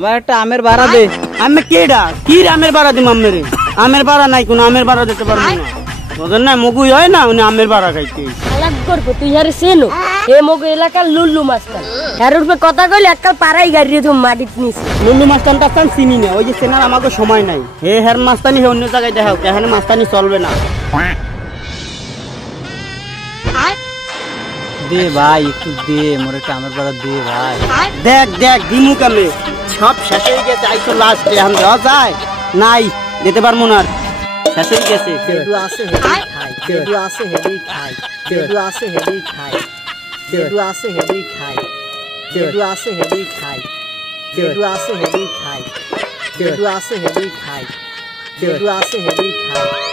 আবার একটা আমের বাড়া দে। আমি কেডা কি আমের বাড়া দিম আমেরে? আমের বাড়া নাই, কোন আমের বাড়া দিতে পারবো না। ওদের না মগুই হয় না, উনি আমের বাড়া খাইতে আলাপ করবো তুই আরে সেনো এ মগু এলাকার লুল্লু মাস্টার এর উপরে কথা কইলে একটা পাড়াই গাড়ি তুমি মাটিতে নিস। লুল্লু মাস্তান টাস্তান চিনি না, ওই যে চেনার আমাকে সময় নাই। হে হের মাস্তানি হে অন্য জায়গায় দেখাও, এখানে মাস্তানি চলবে না। দে ভাই একটু দে, মোর একটা আমের বাড়া দে ভাই। দেখ দেখ দিমু কামে সব শেষ হয়ে গেছে, আইসো লাস্ট এখন দেওয়া যায় নাই, দিতে পারবো না আর, শেষ হয়ে গেছে। দেদু আছে হেডি খাই, দেদু আছে হেডি খাই, দেদু আছে হেডি খাই, দেদু আছে হেডি খাই, দেদু আছে হেডি খাই, দেদু আছে হেডি খাই, দেদু আছে হেডি খাই, দেদু আছে হেডি খাই।